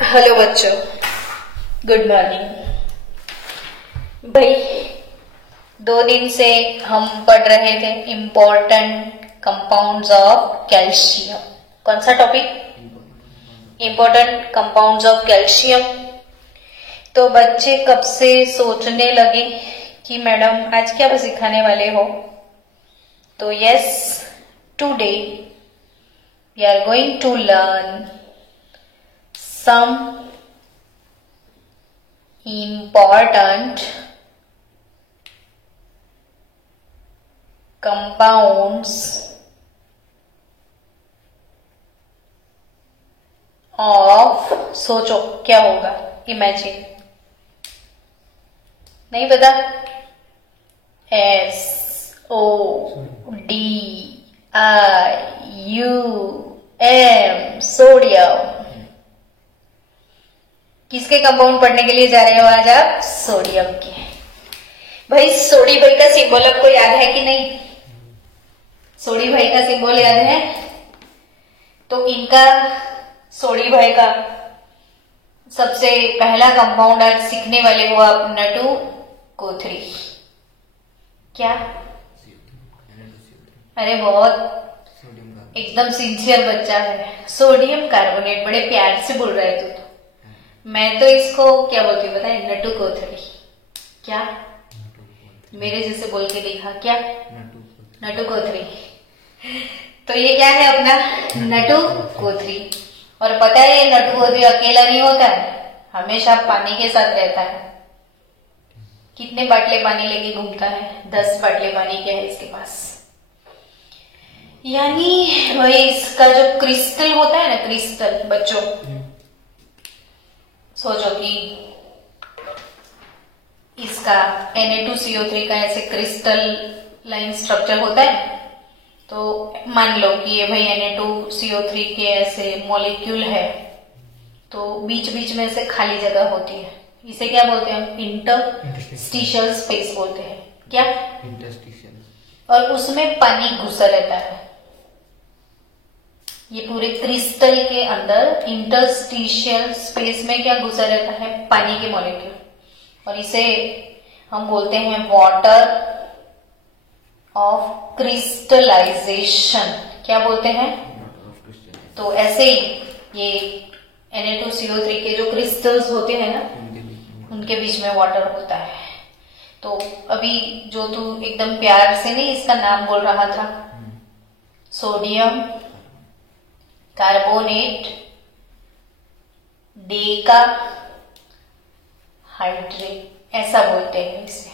Hello बच्चों, good morning. भाई 2 दिन से हम पढ़ रहे थे इम्पोर्टेंट कंपाउंड्स ऑफ कैल्शियम। कौन सा topic? Important compounds of calcium. तो बच्चे कब से सोचने लगे कि मैडम आज क्या सिखाने वाले हो। तो yes, today we are going to learn some important compounds of, सोचो क्या होगा, इमेजिन। नहीं पता? SODIUM, sodium. किसके कंपाउंड पढ़ने के लिए जा रहे हो आज आप? सोडियम के। भाई सोडी भाई का सिंबल आपको याद है कि नहीं? सोडी भाई का सिंबल याद है? तो इनका, सोडी भाई का सबसे पहला कंपाउंड आज सीखने वाले हो आप, N2CO3। क्या? अरे बहुत एकदम सिंसियर बच्चा है। सोडियम कार्बोनेट, बड़े प्यार से बोल रहे थे। मैं तो इसको क्या बोलती हूँ पता है? N2CO3। क्या? मेरे जैसे बोल के देखा क्या? N2CO3। तो ये क्या है अपना? N2CO3। और पता है ये N2CO3 अकेला नहीं होता है, हमेशा पानी के साथ रहता है। कितने बाटले पानी लेके घूमता है? 10 बाटले पानी के है इसके पास। यानी वही इसका जो क्रिस्टल होता है ना, क्रिस्टल बच्चों, सोचो कि इसका Na2CO3 का ऐसे क्रिस्टल लाइन स्ट्रक्चर होता है। तो मान लो कि ये भाई Na2CO3 के ऐसे मॉलिक्यूल है, तो बीच बीच में ऐसे खाली जगह होती है। इसे क्या बोलते हैं हम? इंटरस्टिशियल स्पेस बोलते हैं। क्या? इंटरस्टिशियल। और उसमें पानी घुसा रहता है। ये पूरे क्रिस्टल के अंदर इंटरस्टिशियल स्पेस में क्या घुसा रहता है? पानी के मॉलिक्यूल। और इसे हम बोलते हैं वाटर ऑफ क्रिस्टलाइजेशन। क्या बोलते हैं? तो ऐसे ही ये Na2CO3 के जो क्रिस्टल्स होते हैं ना, उनके बीच में वाटर होता है। तो अभी जो तू एकदम प्यार से नहीं इसका नाम बोल रहा था, सोडियम कार्बोनेट डेका हाइड्रेट, ऐसा बोलते हैं इसे,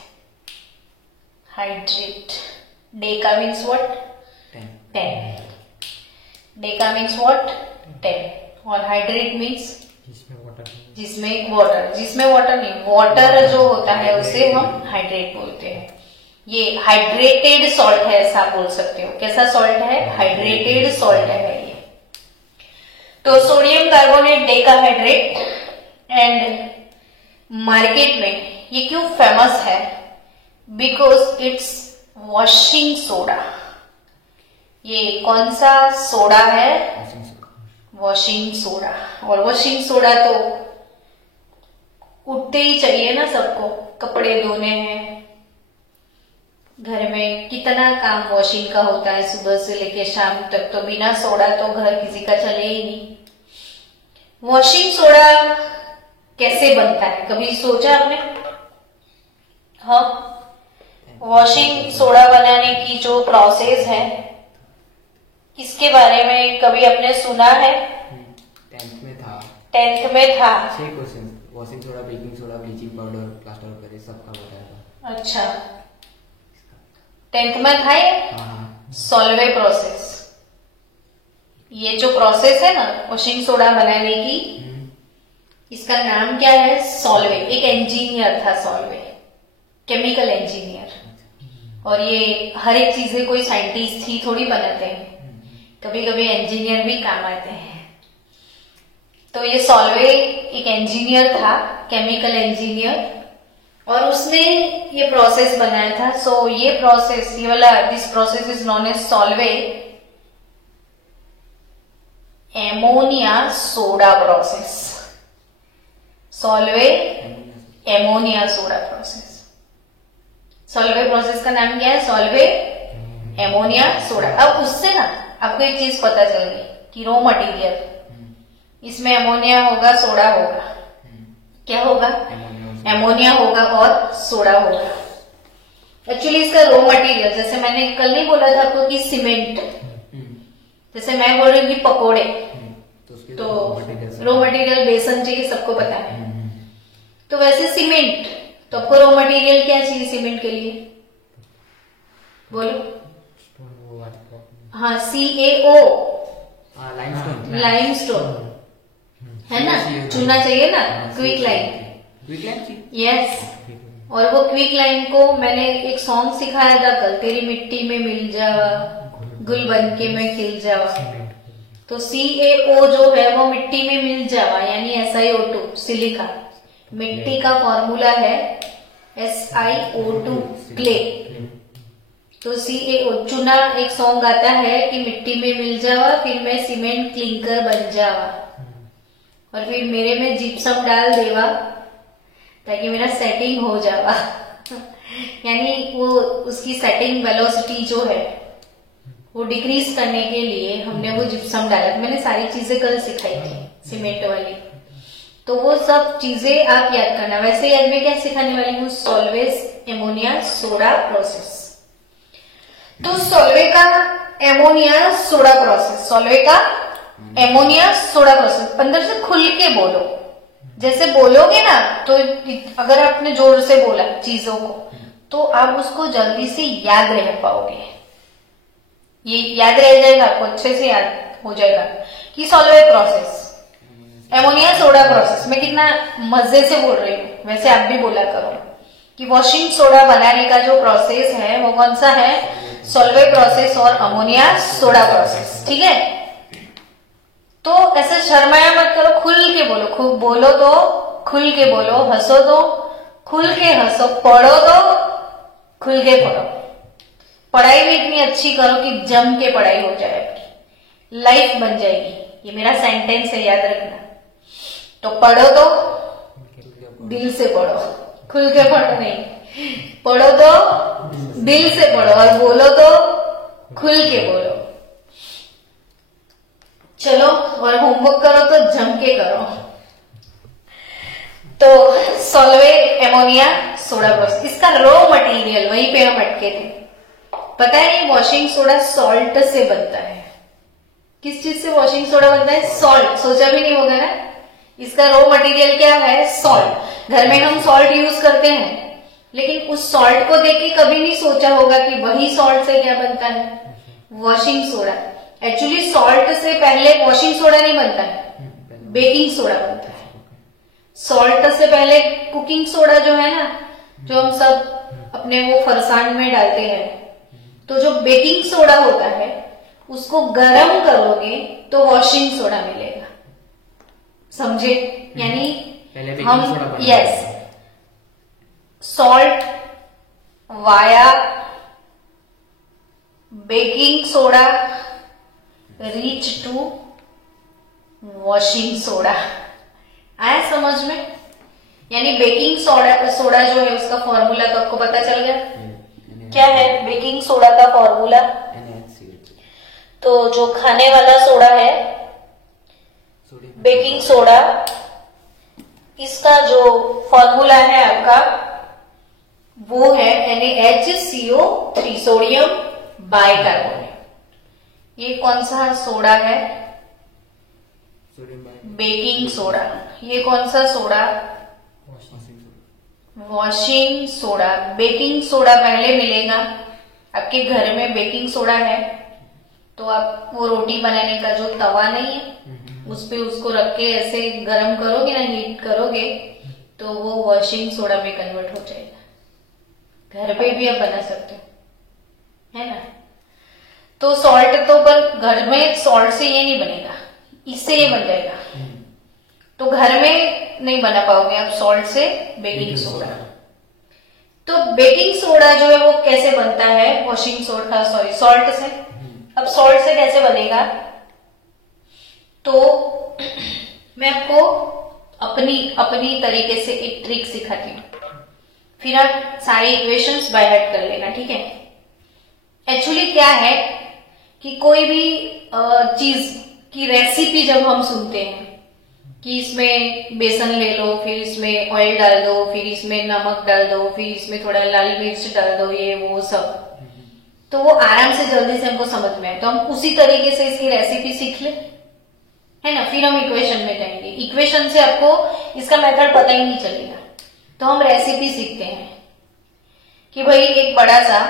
hydrate. Deka means what? 10। Deka means what? 10। और हाइड्रेट मीन्स जिसमें वाटर नहीं, वाटर जो होता है उसे हम हाइड्रेट बोलते हैं। ये हाइड्रेटेड सॉल्ट है, ऐसा बोल सकते हो। कैसा सॉल्ट है? हाइड्रेटेड सॉल्ट है ये। तो sodium carbonate decahydrate, and market में ये क्यों फेमस है? Because it's washing soda. ये कौन सा सोडा है? Washing soda. और वॉशिंग सोडा तो उठते ही चाहिए ना सबको। कपड़े धोने हैं, घर में कितना काम वॉशिंग का होता है सुबह से लेके शाम तक, तो बिना सोडा तो घर किसी का चले ही नहीं। वॉशिंग सोडा कैसे बनता है, कभी सोचा आपने? हाँ, वॉशिंग सोडा बनाने की जो प्रोसेस है, इसके बारे में कभी आपने सुना है? 10th में था। 10th में था। 6 question, washing soda, baking soda, bleaching powder, plaster of Paris, सबका बताया था। अच्छा, 10th में था ये? Solvay process. ये जो प्रोसेस है ना वॉशिंग सोडा बनाने की, इसका नाम क्या है? सॉल्वे। एक इंजीनियर था सॉल्वे, केमिकल इंजीनियर। और ये हर एक चीजें कोई साइंटिस्ट ही थोड़ी बनाते हैं, कभी कभी इंजीनियर भी काम आते हैं। तो ये सॉल्वे एक इंजीनियर था, केमिकल इंजीनियर, और उसने ये प्रोसेस बनाया था। सो ये प्रोसेस, ये वाला, this process is known as Solvay ammonia soda process. Solvay ammonia soda process. Solvay process का नाम क्या है? Solvay ammonia soda. अब उससे ना आपको एक चीज पता चल गई कि रॉ मटेरियल इसमें एमोनिया होगा, सोडा होगा। क्या होगा? एमोनिया होगा और सोडा होगा। एक्चुअली इसका रॉ मटेरियल, जैसे मैंने कल नहीं बोला था आपको कि सीमेंट, जैसे मैं बोल रही हूँ कि पकोड़े, तो रॉ मटेरियल बेसन चाहिए, सबको पता है। तो वैसे सीमेंट, तो आपको रॉ मटेरियल क्या चाहिए सीमेंट के लिए? बोलो। हाँ, CaO, लाइमस्टोन, है ना? चुना चाहिए ना, क्विक लाइम। यस, और वो क्विक लाइम को मैंने एक सॉन्ग सिखाया था कल, तेरी मिट्टी में मिल जावा, गुल बन के मैं खिल जावा। तो CaO जो है वो मिट्टी में मिल जावा, यानी SiO2, सिलिका। मिट्टी का फॉर्मूला है SiO2, क्ले। तो CaO, चुना एक सॉन्ग आता है कि मिट्टी में मिल जावा, फिर मैं सीमेंट क्लिंकर बन जावा, और फिर मेरे में जिप्सम डाल देवा ताकि मेरा सेटिंग हो जावा। यानी वो उसकी सेटिंग वेलोसिटी जो है वो डिक्रीज करने के लिए हमने वो जिप्सम डाला। मैंने सारी चीजें कल सिखाई थी सीमेंट वाली, तो वो सब चीजें आप याद करना। वैसे याद में क्या सिखाने वाली हूँ? Salvage ammonia soda process. तो सॉल्वे का एमोनिया सोडा प्रोसेस, सॉल्वे का एमोनिया सोडा प्रोसेस। अंदर से खुल के बोलो, जैसे बोलोगे ना, तो अगर आपने जोर से बोला चीजों को तो आप उसको जल्दी से याद रह पाओगे। ये याद रह जाएगा आपको, अच्छे से याद हो जाएगा कि Solvay process, ammonia soda process. मैं कितना मजे से बोल रही हूँ, वैसे आप भी बोला करो कि वॉशिंग सोडा बनाने का जो प्रोसेस है वो कौन सा है? सॉल्वे प्रोसेस और अमोनिया सोडा प्रोसेस। ठीक है, तो ऐसे शर्माया मत करो, खुल के बोलो। खूब बोलो तो खुल के बोलो, हंसो तो खुल के हंसो, पढ़ो तो खुल के पढ़ो। पढ़ाई भी इतनी अच्छी करो कि जम के पढ़ाई हो जाए, आपकी लाइफ बन जाएगी। ये मेरा सेंटेंस है, याद रखना। तो पढ़ो तो दिल से पढ़ो, खुल के पढ़ो नहीं। पढ़ो तो दिल से पढ़ो, और बोलो तो खुल के बोलो। चलो, और होमवर्क करो तो जम के करो। तो सॉल्वे एमोनिया सोडा प्रोसेस, इसका रॉ मटेरियल, वहीं पे हम अटके थे। पता है वॉशिंग सोडा सॉल्ट से बनता है। किस चीज से वॉशिंग सोडा बनता है? सॉल्ट। सोचा भी नहीं होगा ना, इसका रॉ मटेरियल क्या है? सॉल्ट। घर में हम सॉल्ट यूज करते हैं, लेकिन उस सॉल्ट को देख के कभी नहीं सोचा होगा कि वही सॉल्ट से क्या बनता है? Washing soda. एक्चुअली सॉल्ट से पहले वॉशिंग सोडा नहीं बनता है, बेकिंग सोडा बनता है। सॉल्ट से पहले कुकिंग सोडा जो है ना, जो हम सब अपने वो फरसान में डालते हैं, तो जो बेकिंग सोडा होता है उसको गर्म करोगे तो वॉशिंग सोडा मिलेगा। समझे? यानी हम yes, salt via baking soda reach to washing soda. आया समझ में? यानी बेकिंग सोडा जो है उसका फॉर्मूला तो आपको पता चल गया। क्या है बेकिंग सोडा का फॉर्मूला? तो जो खाने वाला सोडा है बेकिंग सोडा, इसका जो फॉर्मूला है आपका वो है NaHCO3, सोडियम बाइकार्बोनेट। ये कौन सा सोडा है? Baking soda. ये कौन सा soda? Washing soda. Baking soda पहले मिलेगा। आपके घर में बेकिंग सोडा है तो आप वो रोटी बनाने का जो तवा नहीं है उस पे उसको रख के ऐसे गरम करोगे ना, हीट करोगे, तो वो वॉशिंग सोडा में कन्वर्ट हो जाएगा। घर पे भी आप बना सकते हो, है ना? तो सॉल्ट तो पर घर में सॉल्ट से ये नहीं बनेगा, इससे ये बन जाएगा। तो घर में नहीं बना पाओगे आप सॉल्ट से बेकिंग सोडा। तो बेकिंग सोडा जो है वो कैसे बनता है? वॉशिंग सोडा, सॉरी सॉल्ट से। अब सॉल्ट से कैसे बनेगा? तो मैं आपको अपनी तरीके से एक ट्रिक सिखाती हूँ, फिर आप सारी इक्वेशंस बाय हार्ट कर लेना, ठीक है। एक्चुअली क्या है कि कोई भी चीज की रेसिपी जब हम सुनते हैं कि इसमें बेसन ले लो, फिर इसमें ऑयल डाल दो, फिर इसमें नमक डाल दो, फिर इसमें थोड़ा लाल मिर्च डाल दो, ये वो सब, तो वो आराम से जल्दी से हमको समझ में आए, तो हम उसी तरीके से इसकी रेसिपी सीख ले, है ना। फिर हम इक्वेशन में जाएंगे, इक्वेशन से आपको इसका मेथड पता ही नहीं चलेगा, तो हम रेसिपी सीखते हैं कि भाई एक बड़ा सा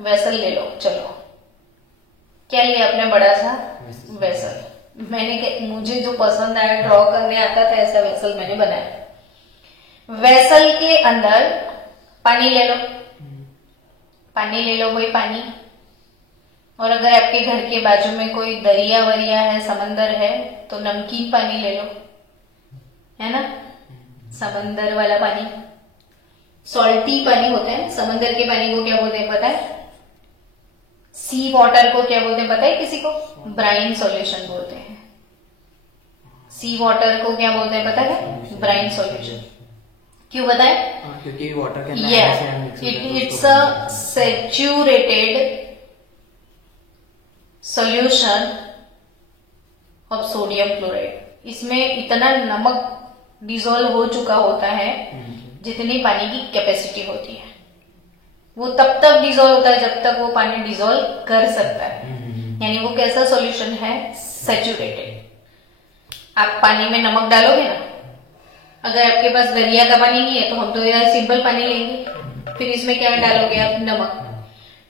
वेसल ले लो। चलो, क्या लिया आपने? बड़ा सा वेसल। मुझे जो पसंद आया, ड्रॉ करने आता था, ऐसा वेसल मैंने बनाया। वेसल के अंदर पानी ले लो, पानी ले लो भाई, पानी। और अगर आपके घर के बाजू में कोई दरिया वरिया है, समंदर है, तो नमकीन पानी ले लो, है ना, समंदर वाला पानी। सॉल्टी पानी होता है, समंदर के पानी को क्या बोलते हैं पता है? सी वाटर को क्या बोलते हैं पता है किसी को? ब्राइन सॉल्यूशन बोलते हैं। सी वाटर को क्या बोलते हैं पता है? Brine solution. क्यों बताए? क्योंकि वाटर के अंदर it's a saturated solution of sodium chloride. इसमें इतना नमक डिसॉल्व हो चुका होता है जितनी पानी की कैपेसिटी होती है। वो तब तक डिसॉल्व होता है जब तक वो पानी डिसॉल्व कर सकता है, यानी वो कैसा सॉल्यूशन है? सैचुरेटेड। आप पानी में नमक डालोगे ना, अगर आपके पास दरिया का पानी नहीं है तो हम तो यार सिंपल पानी लेंगे, फिर इसमें क्या डालोगे आप? नमक।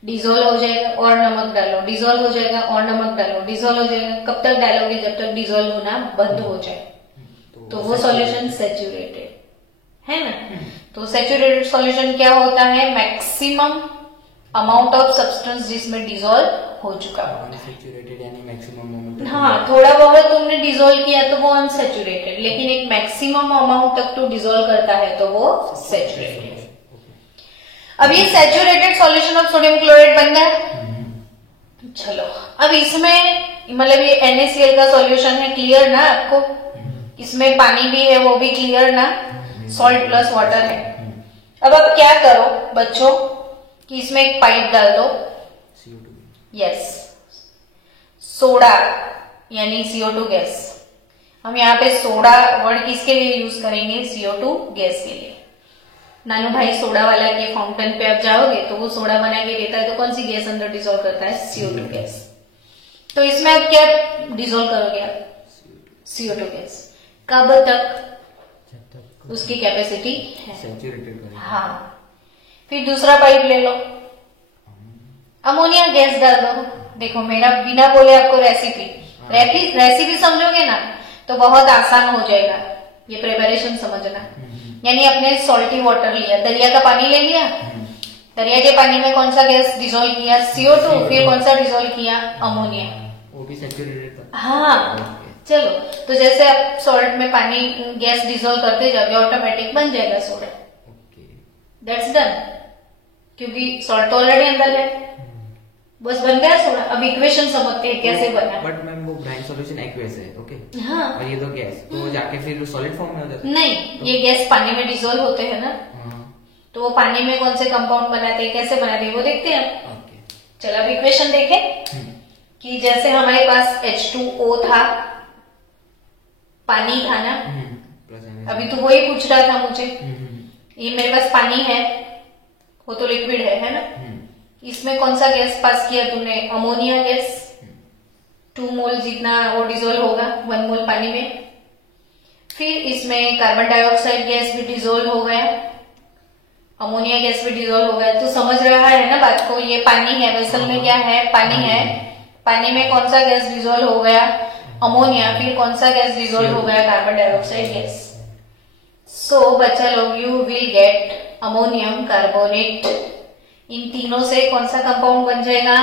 डिसॉल्व हो जाएगा और नमक डालो, डिसॉल्व हो जाएगा और नमक डालो, डिसॉल्व हो जाएगा। कब तक डालोगे? जब तक डिसॉल्व होना बंद हो जाए, तो वो सॉल्यूशन सैचुरेटेड है ना। तो सैचुरेटेड सॉल्यूशन क्या होता है? मैक्सिमम अमाउंट ऑफ सब्सटेंस जिसमें डिसॉल्व हो चुका होता है। सैचुरेटेड यानी मैक्सिमम अमाउंट। हाँ, थोड़ा बहुत तुमने डिसॉल्व किया तो वो अनसैचुरेटेड, लेकिन एक मैक्सिमम अमाउंट तक तो डिसॉल्व करता है तो वो सैचुरेटेड। अब ये saturated solution of sodium chloride बन गया। चलो, अब इसमें मतलब ये NaCl का सॉल्यूशन है, क्लियर ना आपको? इसमें पानी भी है, वो भी क्लियर ना? सॉल्ट प्लस वाटर है। अब आप क्या करो बच्चों कि इसमें एक पाइप डाल दो। यस, सोडा यानी CO2 गैस। हम यहाँ पे सोडा वर्ड किसके लिए यूज करेंगे? CO2 गैस के लिए। नानू भाई, सोडा वाला के फाउंटेन पे आप जाओगे तो वो सोडा बना के देता है, तो कौन सी गैस अंदर डिसॉल्व करता है? CO2 gas. तो इसमें आप क्या डिसॉल्व करोगे आप? CO2 gas. कब तक? उसकी कैपेसिटी है, सैचुरेटेड। हाँ। फिर दूसरा पाइप ले लो, अमोनिया गैस डाल दो। देखो, मेरा बिना बोले आपको रेसिपी समझोगे ना तो बहुत आसान हो जाएगा। ये प्रिपरेशन समझना, यानी अपने सॉल्टी वाटर लिया, दरिया का पानी ले लिया, दरिया के पानी में कौन सा गैस डिसॉल्व किया? CO2। फिर कौन सा डिसॉल्व किया? अमोनिया। वो भी सैचुरेटेड था। हाँ, चलो, तो जैसे आप सॉल्ट में पानी गैस डिसॉल्व करते जाओगे, ऑटोमेटिक बन जाएगा सोडा। दैट्स डन, क्योंकि सॉल्ट तो ऑलरेडी अंदर है, बस बन गया सोडा। अब इक्वेशन समझते हैं कैसे बना। बट मैम वो ब्राइन सॉल्यूशन एक्वेस है, ओके। हाँ, और ये तो गैस, तो वो जाके फिर सॉलिड फॉर्म में हो जाता है। नहीं, ये गैस पानी में डिसॉल्व होते हैं ना, तो वो पानी में कौन से कंपाउंड बनाते हैं, कैसे बनाते हैं, वो देखते हैं। ओके, चलो अब इक्वेशन देखें कि जैसे हमारे पास H2O था, पानी था ना, अभी तो वही पूछ रहा था मुझे। ये मेरे पास पानी है, वो तो लिक्विड है ना। इसमें कौन सा गैस पास किया तूने? Ammonia gas. 2 मोल जितना वो डिसॉल्व होगा 1 मोल पानी में। फिर इसमें कार्बन डाइऑक्साइड गैस भी डिसॉल्व हो गया, अमोनिया गैस भी डिसॉल्व हो गया। तो समझ रहा है ना बात को? ये पानी है, वेसल में क्या है? पानी है। पानी में कौन सा गैस डिसॉल्व हो गया? अमोनिया। फिर कौन सा गैस डिसॉल्व हो गया? Carbon dioxide gas. सो बच्चा लोग, you will get ammonium carbonate. इन तीनों से कौन सा कंपाउंड बन जाएगा?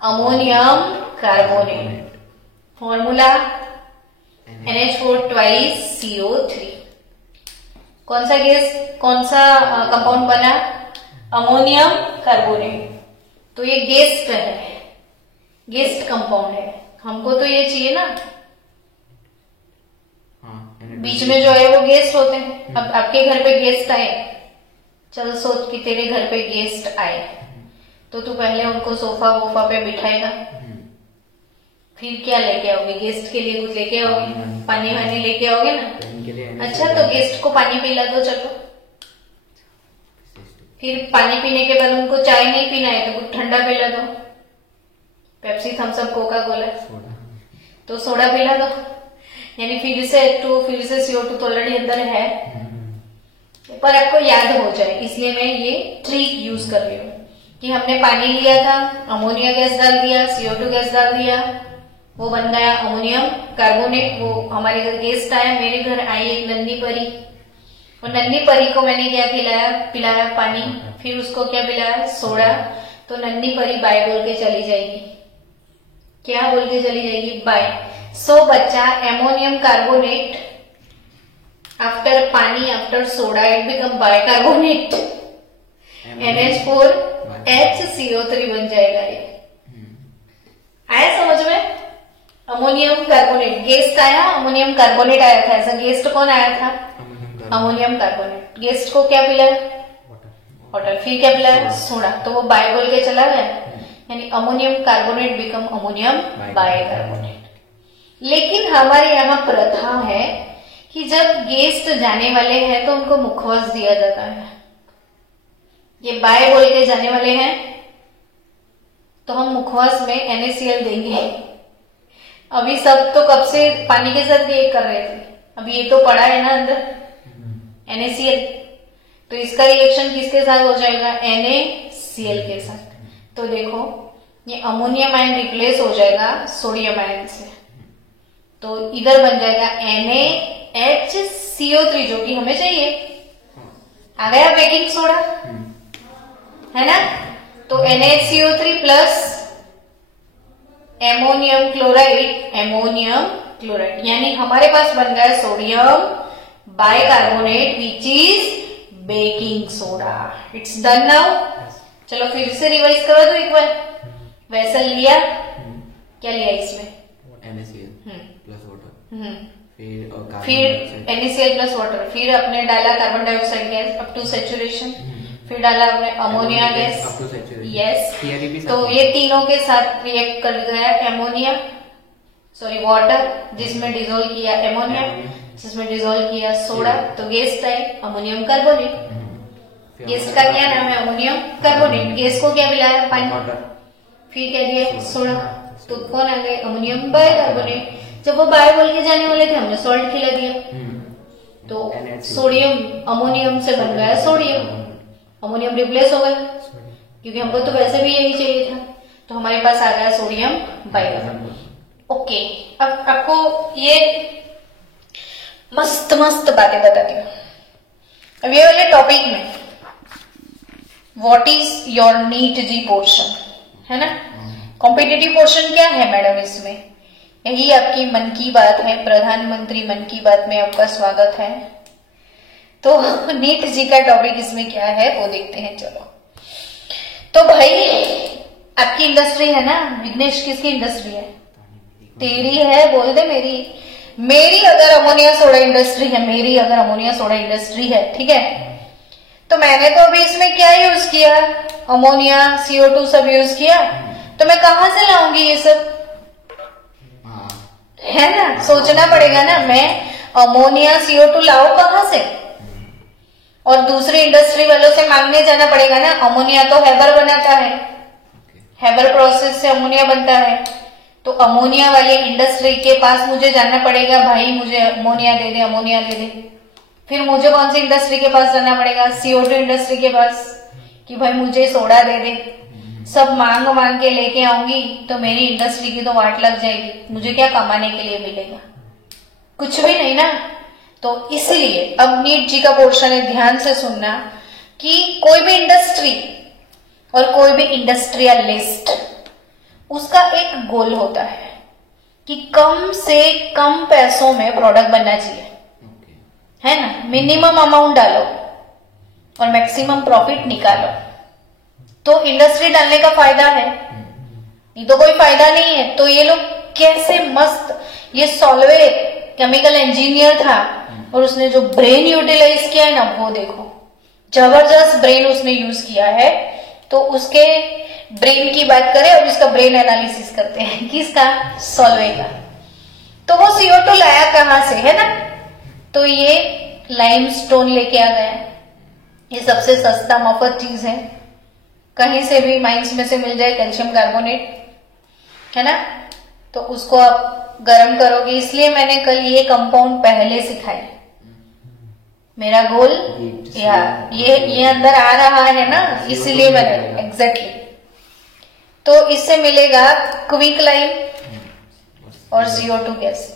Ammonium carbonate. Formula NH4 twice CO3। कौन सा गैस, कौन सा कंपाउंड बना? Ammonium carbonate. तो ये गेस्ट है, गेस्ट कंपाउंड है। हमको तो ये चाहिए ना, बीच में जो है वो गेस्ट होते हैं। अब आपके घर पे गेस्ट आए, चल सोच कि तेरे घर पे गेस्ट आए, तो तू पहले उनको सोफा वोफा पे बिठाएगा, फिर क्या लेके आओगे? गेस्ट के लिए कुछ लेके आओगे, पानी वानी लेके आओगे ना। अच्छा, तो गेस्ट को पानी पिला दो चलो, फिर पानी पीने के बाद उनको चाय नहीं पीना है तो कुछ ठंडा पिला दो, Pepsi, Thums Up, Coca Cola, तो सोडा पिला दो। यानी फिर से CO2 तो ऑलरेडी अंदर है, पर आपको याद हो जाए इसलिए मैं ये ट्रिक यूज कर रही हूँ कि हमने पानी लिया था, अमोनिया गैस डाल दिया, CO2 गैस डाल दिया, वो बन गया अमोनियम कार्बोनेट। वो हमारे घर गेस्ट आया, मेरे घर आई एक नन्ही परी, और नन्ही परी को मैंने क्या पिलाया पानी, फिर उसको क्या पिलाया? सोडा। तो नन्ही परी बाय बोल के चली जाएगी। क्या बोल के चली जाएगी? बाय। सो बच्चा एमोनियम कार्बोनेट आफ्टर पानी, after soda, it become bicarbonate, NH4 HCO3 बन जाएगा। ये आया समझ में? अमोनियम कार्बोनेट, गेस्ट आया, अमोनियम कार्बोनेट आया था। ऐसा गेस्ट कौन आया था? Ammonium carbonate. गेस्ट को क्या पिलाया? वाटर। फिर क्या पिलाया? सोडा। तो वो बाय बोल के चला गया, यानी ammonium carbonate become ammonium bicarbonate. लेकिन हमारे यहाँ प्रथा है कि जब गेस्ट जाने वाले हैं तो उनको मुखवास दिया जाता है। ये बाय बोल के जाने वाले हैं तो हम मुखवास में NaCl देंगे। अभी सब तो कब से पानी के साथ रिएक्ट कर रहे थे, अभी ये तो पड़ा है ना अंदर NaCl, तो इसका रिएक्शन किसके साथ हो जाएगा? NaCl के साथ। तो देखो ये अमोनियम आयन रिप्लेस हो जाएगा सोडियम आयन से, तो इधर बन जाएगा NaHCO3 जो कि हमें चाहिए। आ गया बेकिंग सोडा, है ना? तो NaHCO3 प्लस एमोनियम क्लोराइड, यानी हमारे पास बन गया sodium bicarbonate which is baking soda. It's done now. चलो फिर से रिवाइज करो तो एक बार। वेसल लिया, क्या लिया इसमें? NaCl प्लस वाटर, फिर NaCl प्लस वाटर, फिर अपने डाला carbon dioxide gas up to saturation, फिर डाला अपने अमोनिया गैस, यस। तो ये तीनों के साथ रिएक्ट कर गया एमोनिया, वाटर, जिसमें डिजोल्व किया एमोनिया, जिसमें डिजोल्व किया सोडा, तो गेस्ट है अमोनियम कार्बोनेट। गेस्ट का क्या नाम है? Ammonium carbonate. गेस्ट को क्या मिलाया? पानी। फिर क्या दिया? सोडा। तो कौन आ गए? Ammonium bicarbonate. जब वो बाय बोल के जाने वाले थे हमने सॉल्ट खिला दिया, तो सोडियम अमोनियम से बन गया सोडियम, अमोनियम रिप्लेस हो गया क्योंकि हमको तो वैसे भी यही चाहिए था, तो हमारे पास आ गया सोडियम बाइकार्बोनेट। ओके, अब आपको ये मस्त मस्त बातें बताती हूँ। अब ये वाले टॉपिक में what is your NEET JEE portion, है ना? कॉम्पिटिटिव पोर्शन क्या है मैडम इसमें? यही आपकी मन की बात है, प्रधानमंत्री मन की बात में आपका स्वागत है। तो नीट जी का टॉपिक इसमें क्या है वो देखते हैं। चलो, तो भाई आपकी इंडस्ट्री है ना विघ्नेश, किसकी इंडस्ट्री है? तेरी है, बोल दे मेरी अगर अमोनिया सोडा इंडस्ट्री है, मेरी अगर अमोनिया सोडा इंडस्ट्री है, ठीक है, तो मैंने तो अभी इसमें क्या यूज किया? अमोनिया, CO2 सब यूज किया, तो मैं कहां से लाऊंगी ये सब? है ना, सोचना पड़ेगा ना, मैं अमोनिया CO2 लाऊं कहां से? और दूसरी इंडस्ट्री वालों से मांगने जाना पड़ेगा ना। अमोनिया तो हैबर बनाता है, हैबर प्रोसेस से अमोनिया बनता है, तो अमोनिया वाली इंडस्ट्री के पास मुझे जाना पड़ेगा, भाई मुझे अमोनिया दे दे, अमोनिया दे दे। फिर मुझे कौन सी इंडस्ट्री के पास जाना पड़ेगा? CO2 इंडस्ट्री के पास, कि भाई मुझे सोडा दे दे। सब मांग मांग के लेके आऊंगी तो मेरी इंडस्ट्री की तो वाट लग जाएगी, मुझे क्या कमाने के लिए मिलेगा? कुछ भी नहीं ना। तो इसलिए अब नीट जी का पोर्शन है, ध्यान से सुनना कि कोई भी इंडस्ट्री और कोई भी इंडस्ट्रियलिस्ट, उसका एक गोल होता है कि कम से कम पैसों में प्रोडक्ट बनना चाहिए, है ना? मिनिमम अमाउंट डालो और मैक्सिमम प्रॉफिट निकालो, तो इंडस्ट्री डालने का फायदा है। नहीं तो कोई फायदा नहीं है। तो ये लोग कैसे मस्त ये सॉल्वे केमिकल इंजीनियर था और उसने जो ब्रेन यूटिलाइज किया है ना, वो देखो जबरदस्त ब्रेन उसने यूज किया है। तो उसके ब्रेन की बात करें, अब इसका ब्रेन एनालिसिस करते हैं किसका, सॉल्वे का। तो वो CO2 लाया कहां से, है ना, तो ये लाइमस्टोन लेके आ गया। ये सबसे सस्ता मुफ्त चीज है, कहीं से भी माइंस में से मिल जाए कैल्शियम कार्बोनेट, है ना। तो उसको आप गर्म करोगे, इसलिए मैंने कल ये कंपाउंड पहले सिखाए। मेरा गोल ये अंदर आ रहा है ना, इसलिए मैंने एग्जैक्टली। तो इससे मिलेगा क्विक लाइम और CO2 गैस।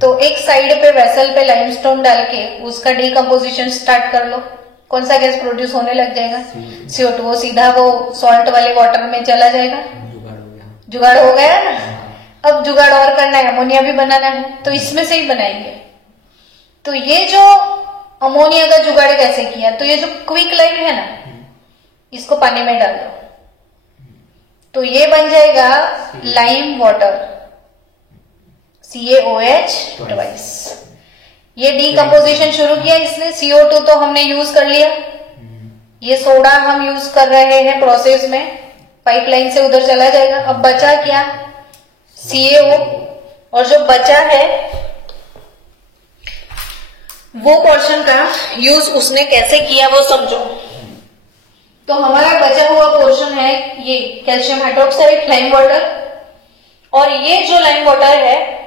तो एक साइड पे वेसल पे लाइमस्टोन डाल के उसका डिकम्पोजिशन स्टार्ट कर लो, कौन सा गैस प्रोड्यूस होने लग जाएगा, CO2। वो सीधा वो सॉल्ट वाले वाटर में चला जाएगा, जुगाड़ हो गया ना। अब जुगाड़ और करना है, अमोनिया भी बनाना है, तो इसमें से ही बनाएंगे। तो ये जो अमोनिया का जुगाड़ कैसे किया, तो ये जो क्विक लाइम है ना, इसको पानी में डाल दो तो ये बन जाएगा लाइम वाटर, CaOH ट्वाइस। ये डीकम्पोजिशन शुरू किया इसने, CO2 तो हमने यूज कर लिया, ये सोडा हम यूज कर रहे हैं प्रोसेस में, पाइपलाइन से उधर चला जाएगा। अब बचा क्या, CaO, और जो बचा है वो पोर्शन का यूज उसने कैसे किया वो समझो। तो हमारा बचा हुआ पोर्शन है ये कैल्शियम हाइड्रोक्साइड लाइम वाटर, और ये जो लाइम वाटर है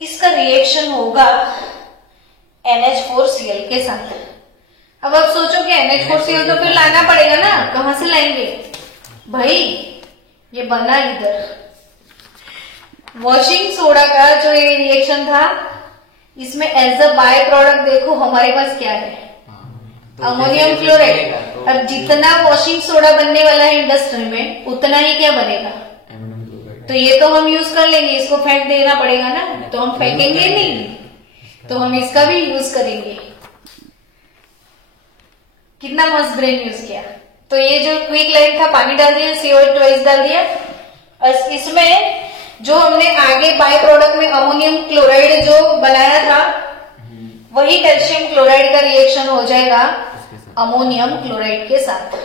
इसका रिएक्शन होगा NH4Cl के साथ। अब आप सोचो कि NH4Cl तो फिर लाना पड़ेगा ना, कहां से लाएंगे भाई, ये बना इधर। वॉशिंग सोडा का जो ये रिएक्शन था, इसमें एज अ बाय प्रोडक्ट देखो हमारे पास क्या है, अमोनियम क्लोराइड। अब जितना वॉशिंग सोडा बनने वाला है इंडस्ट्री में, उतना ही क्या बनेगा, तो ये तो हम यूज कर लेंगे, इसको फेंक देना पड़ेगा ना, तो हम फेंकेंगे नहीं, तो हम इसका भी यूज करेंगे। कितना मस्त ब्रेन यूज किया। तो ये जो क्विक लाइम था, पानी डाल दिया, CO2 ट्वाइस डाल दिया, और इसमें जो हमने आगे बाय प्रोडक्ट में अमोनियम क्लोराइड जो बनाया था, वही कैल्शियम क्लोराइड का रिएक्शन हो जाएगा अमोनियम क्लोराइड के साथ।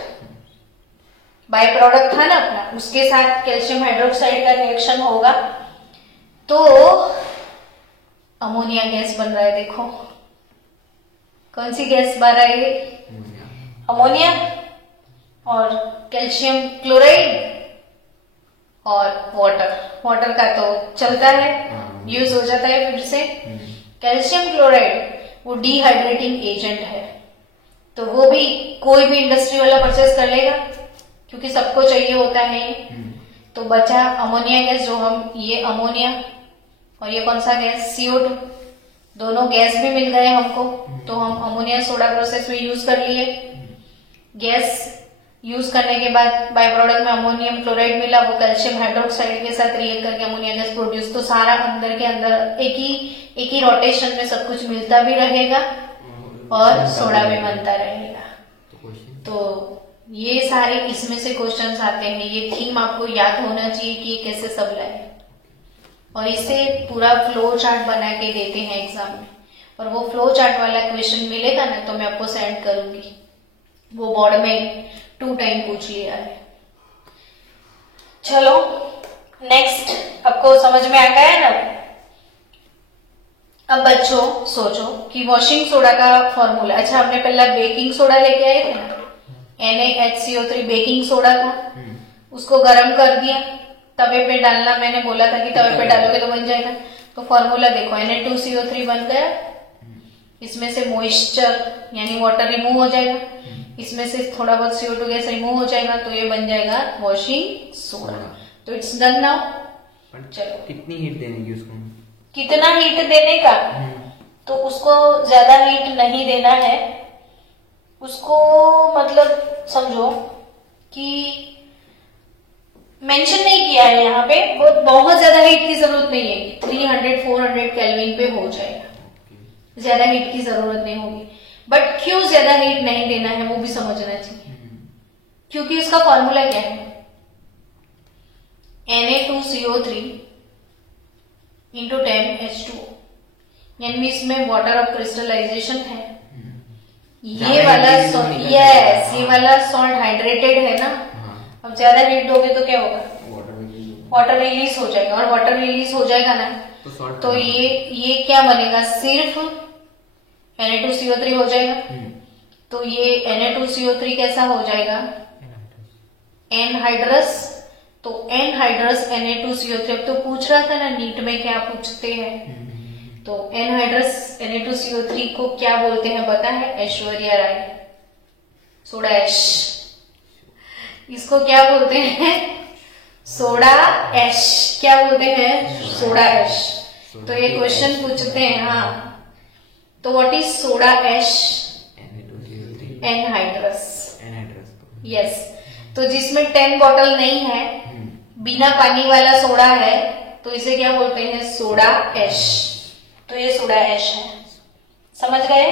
बाय प्रोडक्ट था ना अपना, उसके साथ कैल्शियम हाइड्रोक्साइड का रिएक्शन होगा, तो अमोनिया गैस बन रहा है। देखो कौन सी गैस बन रहा है, अमोनिया और कैल्शियम क्लोराइड और वाटर का तो चलता है, यूज हो जाता है फिर से। कैल्शियम क्लोराइड वो डिहाइड्रेटिंग एजेंट है, तो वो भी कोई भी इंडस्ट्री वाला परचेस कर लेगा, क्योंकि सबको चाहिए होता है ये। तो बचा अमोनिया गैस, जो हम ये अमोनिया और ये कौन सा गैस, CO2, दोनों गैस भी मिल गए हमको, तो हम अमोनिया सोडा प्रोसेस में यूज कर लिए। गैस यूज करने के बाद बाय प्रोडक्ट में अमोनियम क्लोराइड मिला, वो कैल्शियम हाइड्रोक्साइड के साथ रिएक्ट करके अमोनिया गैस प्रोड्यूस। तो सारा अंदर के अंदर एक ही रोटेशन में सब कुछ मिलता भी रहेगा और सोडा भी बनता रहेगा। तो ये सारे इसमें से क्वेश्चंस आते हैं। ये थीम आपको याद होना चाहिए कि ये कैसे सब लाए, और इसे पूरा फ्लो चार्ट बना के देते हैं एग्जाम में, और वो फ्लो चार्ट वाला क्वेश्चन मिलेगा ना तो मैं आपको सेंड करूंगी। वो बोर्ड में 2 टाइम पूछ लिया है। चलो नेक्स्ट, आपको समझ में आ गया है ना। अब बच्चों सोचो कि वॉशिंग सोडा का फॉर्मूला, अच्छा हमने पहला बेकिंग सोडा लेके आए थे ना, NaHCO3 बेकिंग सोडा था, उसको गर्म कर दिया, तवे पे डालना, मैंने बोला था कि तवे पे डालोगे तो बन जाएगा। तो फॉर्मूला देखो, Na2CO3 बन गया, इसमें से मॉइस्चर यानी वाटर रिमूव हो जाएगा, इसमें से थोड़ा बहुत CO2 गैस रिमूव हो जाएगा, तो ये बन जाएगा वॉशिंग सोडा। तो इट्स डन नाउ। चलो कितनी हीट देने की उसको, कितना हीट देने का, तो उसको ज्यादा हीट नहीं देना है, उसको मतलब समझो कि मेंशन नहीं किया है यहाँ पे, बहुत ज्यादा हीट की जरूरत नहीं है, 300-400 केल्विन पे हो जाएगा, ज्यादा हीट की जरूरत नहीं होगी। बट क्यों ज्यादा हीट नहीं देना है वो भी समझना चाहिए, क्योंकि उसका फॉर्मूला क्या है, Na2CO3 into 10H2O। यानी इसमें वाटर ऑफ क्रिस्टलाइजेशन है। ये वाला यस, ये वाला सॉल्ट हाइड्रेटेड है ना। अब ज्यादा हीट दोगे तो क्या होगा, वाटर रिलीज हो जाएगा, और वाटर रिलीज हो जाएगा ना तो ये क्या बनेगा, सिर्फ Na2CO3 हो जाएगा। तो ये Na2CO3 कैसा हो जाएगा, एनहाइड्रस। तो एनहाइड्रस Na2CO3। अब तो पूछ रहा था ना नीट में क्या पूछते हैं, तो एनहाइड्रस Na2CO3 को क्या बोलते हैं पता है, ऐश्वर्या राय, सोडा ऐश। इसको क्या बोलते हैं, सोडा ऐश। क्या बोलते हैं, सोडा ऐश। तो ये क्वेश्चन पूछते हैं। हाँ, तो what is soda ash, anhydrous. Yes, तो जिसमें 10 बॉटल नहीं है, बिना पानी वाला सोडा है, तो इसे क्या बोलते हैं, सोडा ऐश। तो ये सोडा ऐश है, समझ गए।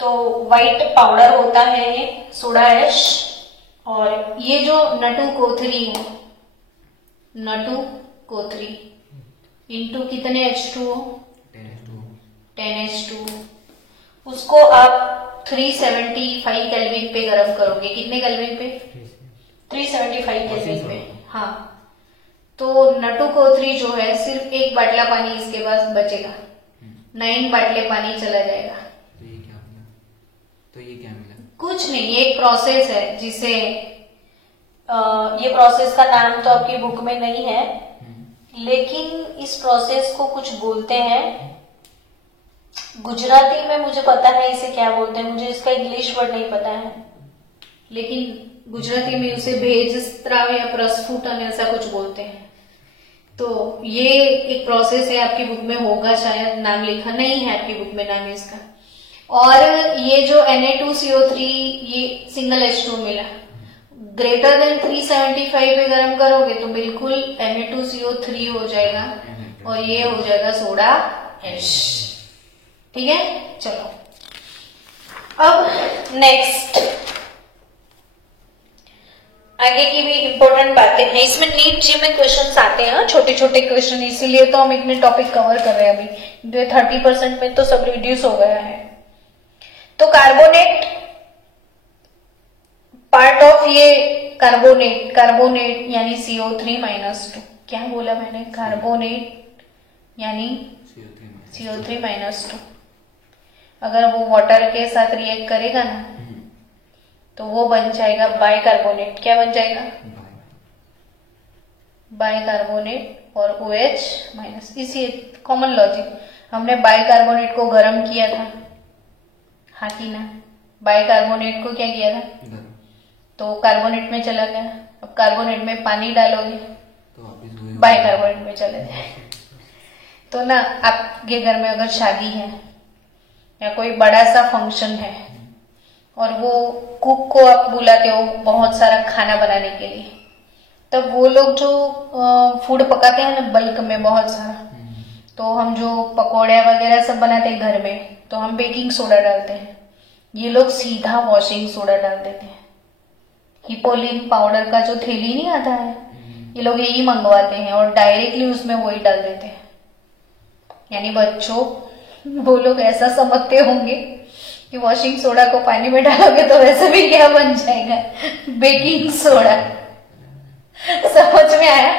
तो व्हाइट पाउडर होता है ये सोडा ऐश। और ये जो N2CO3 है, N2CO3 इंटू कितने H2O, 10H2O, उसको आप 375 केल्विन पे गर्म करोगे। कितने केल्विन पे, 375 केल्विन पे। हाँ, तो N2CO3 जो है सिर्फ एक बाटला पानी इसके पास बचेगा, 9 बाटले पानी चला जाएगा। तो ये क्या मिला, कुछ नहीं, ये एक प्रोसेस है जिसे ये प्रोसेस का नाम तो आपकी बुक में नहीं है, लेकिन इस प्रोसेस को कुछ बोलते हैं, गुजराती में मुझे पता है इसे क्या बोलते हैं, मुझे इसका इंग्लिश वर्ड नहीं पता है, लेकिन गुजराती में उसे भेज स्त्राव या प्रस्फुटन ऐसा कुछ बोलते हैं। तो ये एक प्रोसेस है, आपकी बुक में होगा शायद, नाम लिखा नहीं है आपकी बुक में नाम इसका। और ये जो Na2CO3 ये सिंगल H2 मिला, ग्रेटर देन 375 पे गर्म करोगे तो बिल्कुल Na2CO3 हो जाएगा, और ये हो जाएगा सोडा ऐश। ठीक है, चलो अब नेक्स्ट आगे की भी इंपॉर्टेंट बातें हैं। इसमें नीट जी में क्वेश्चंस आते हैं, छोटे छोटे क्वेश्चन, इसीलिए तो हम इतने टॉपिक कवर कर रहे हैं अभी। 30% में तो सब रिड्यूस हो गया है। तो कार्बोनेट पार्ट ऑफ ये कार्बोनेट यानी CO3-2। क्या बोला मैंने, कार्बोनेट यानी CO3-2। अगर वो वाटर के साथ रिएक्ट करेगा ना तो वो बन जाएगा बाइकार्बोनेट। क्या बन जाएगा, बाइकार्बोनेट और OH-। इसी कॉमन लॉजिक, हमने बाइकार्बोनेट को गर्म किया था, हाँ कि ना, बाइकार्बोनेट को क्या किया था, तो कार्बोनेट में चला गया। अब कार्बोनेट में पानी डालोगे तो बाइकार्बोनेट में चले जाए। तो ना आपके घर में अगर शादी है या कोई बड़ा सा फंक्शन है और वो कुक को आप बुलाते हो बहुत सारा खाना बनाने के लिए, तब वो लोग जो फूड पकाते हैं ना बल्क में बहुत सारा, तो हम जो पकौड़े वगैरह सब बनाते हैं घर में तो हम बेकिंग सोडा डालते हैं, ये लोग सीधा वॉशिंग सोडा डाल देते हैं। हिपोलिन पाउडर का जो थैली नहीं आता है, ये लोग यही मंगवाते हैं और डायरेक्टली उसमें वही डाल देते हैं। यानी बच्चों, वो लोग ऐसा समझते होंगे कि वॉशिंग सोडा को पानी में डालोगे तो वैसे भी क्या बन जाएगा, बेकिंग सोडा। समझ में आया,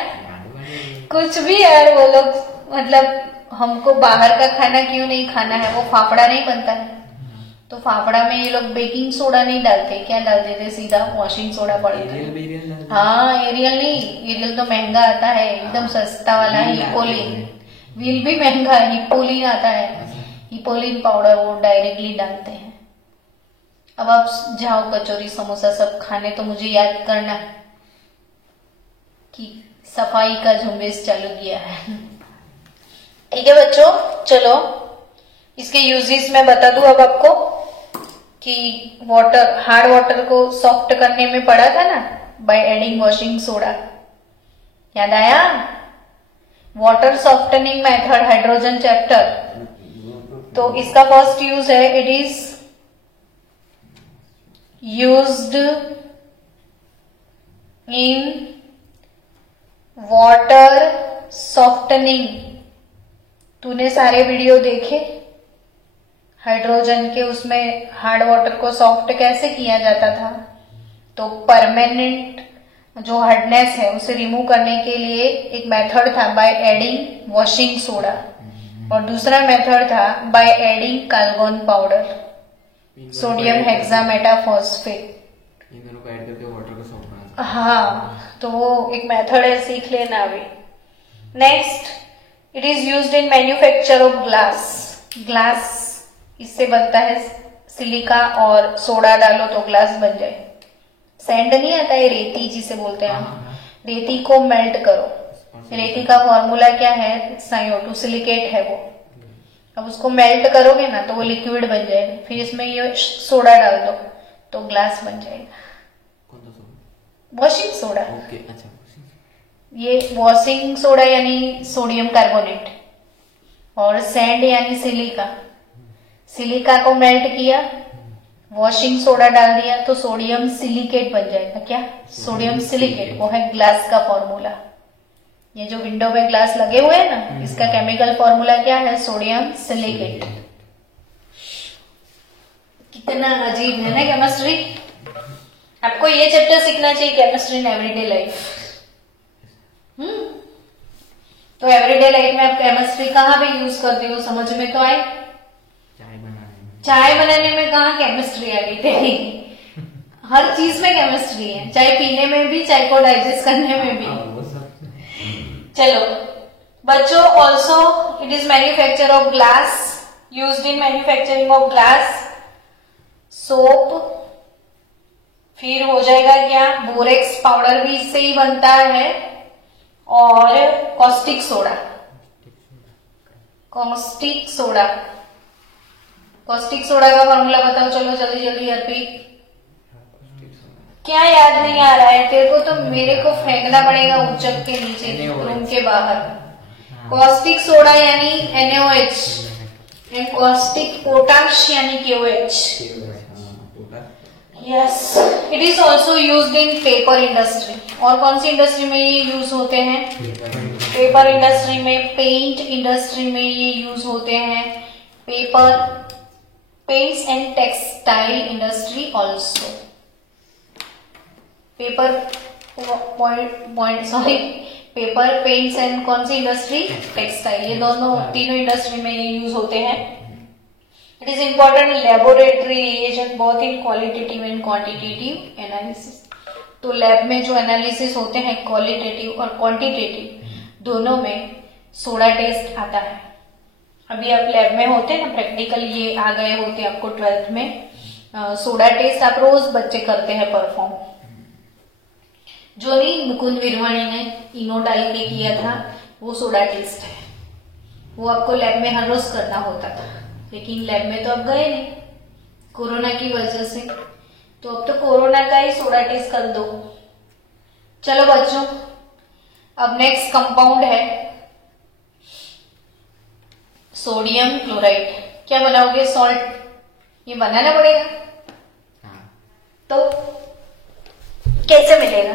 कुछ भी यार। वो लोग मतलब हमको बाहर का खाना क्यों नहीं खाना है, वो फाफड़ा नहीं बनता है तो फाफड़ा में ये लोग बेकिंग सोडा नहीं डालते, क्या डाल देते, सीधा वॉशिंग सोडा पड़ देते। हाँ, एरियल नहीं, एरियल तो महंगा आता है, एकदम सस्ता वाला हिपोलिन। व्हील भी महंगा है, हिपोलिन आता है, हिपोलिन पाउडर वो डायरेक्टली डालते हैं। अब आप जाओ कचौरी समोसा सब खाने तो मुझे याद करना कि सफाई का झुंबेश चालू किया है। ठीक है बच्चों, चलो इसके यूजेस मैं बता दूं अब आपको कि वाटर, हार्ड वाटर को सॉफ्ट करने में पढ़ा था ना बाय एडिंग वॉशिंग सोडा, याद आया? Water softening method, hydrogen chapter. तो इसका फर्स्ट यूज है, it is used in water softening तूने सारे वीडियो देखे हाइड्रोजन के, उसमें हार्ड वाटर को सॉफ्ट कैसे किया जाता था? तो परमानेंट जो हार्डनेस है उसे रिमूव करने के लिए एक मेथड था बाय एडिंग वॉशिंग सोडा, और दूसरा मेथड था by adding काल्गोन powder, sodium hexametaphosphate. इन दोनों को ऐड करके वाटर को सॉफ्ट बनाना। हाँ, तो वो एक मेथड है, सीख लेना अभी। Next, it is used in manufacture of glass. Glass इससे बनता है सिलिका, और सोडा डालो तो ग्लास बन जाए। सैंड नहीं आता है, रेती जिसे बोलते हैं हम, रेती को मेल्ट करो। रेती का फॉर्मूला क्या है? CO2 सिलिकेट है वो। अब उसको मेल्ट करोगे ना तो वो लिक्विड बन जाएगा, फिर इसमें ये सोडा डाल दो तो ग्लास बन जाएगा। कौन सा सोडा? Washing soda. ओके, अच्छा। ये वॉशिंग सोडा यानी सोडियम कार्बोनेट, और सैंड यानी सिलिका। सिलिका को मेल्ट किया, वॉशिंग सोडा डाल दिया तो सोडियम सिलिकेट बन जाएगा। क्या? Sodium silicate. वो है ग्लास का फॉर्मूला। ये जो विंडो पे ग्लास लगे हुए हैं ना, इसका केमिकल फॉर्मूला क्या है? Sodium silicate. कितना अजीब है ना केमिस्ट्री। आपको ये चैप्टर सीखना चाहिए, केमिस्ट्री इन एवरीडे लाइफ। तो एवरीडे लाइफ में आप केमिस्ट्री कहाँ पे यूज करते हो, समझ में तो आए? चाय बनाने में कहाँ केमिस्ट्री आ गई तेरी? हर चीज में केमिस्ट्री है, चाय पीने में भी, चाय को डाइजेस्ट करने में भी। चलो बच्चों, also it is manufacture of glass, used in manufacturing of glass, soap, फिर हो जाएगा क्या? बोरेक्स पाउडर भी इससे ही बनता है, और caustic soda. Caustic soda, caustic soda का फॉर्मूला बताओ, चलो जल्दी जल्दी अर्पित। क्या याद नहीं आ रहा है तेरे को? तो मेरे को फेंकना पड़ेगा ऊंचक के नीचे, रूम के बाहर। कॉस्टिक सोडा यानी NaOH, एंड कॉस्टिक पोटाश यानी KOH। Yes, it is also used in paper industry. और कौन सी इंडस्ट्री में ये यूज होते हैं? पेपर इंडस्ट्री में, पेंट इंडस्ट्री में ये यूज होते हैं। Paper, paints and textile industry also. Paper paper, paints and कौन सी इंडस्ट्री? टेक्सटाइल। ये दोनों तीनों इंडस्ट्री में ये यूज होते हैं। It is important laboratory reagent both in qualitative and quantitative analysis. तो लैब में जो एनालिसिस होते हैं क्वालिटेटिव और क्वांटिटेटिव, दोनों में सोडा टेस्ट आता है। अभी आप लैब में होते हैं ना, प्रैक्टिकल ये आ गए होते हैं आपको 12th में। सोडा टेस्ट आप रोज बच्चे करते हैं परफॉर्म। जो नहीं मुकुंद विरवाणी ने इनो डाल के किया था, वो सोडा टेस्ट है। वो आपको लैब में हर रोज करना होता था, लेकिन लैब में तो अब गए नहीं कोरोना की वजह से, तो अब तो कोरोना का ही सोडा टेस्ट कर दो। चलो बच्चों, अब नेक्स्ट कंपाउंड है सोडियम क्लोराइड। क्या बनाओगे? सॉल्ट। ये बनाना पड़ेगा। तो कैसे मिलेगा?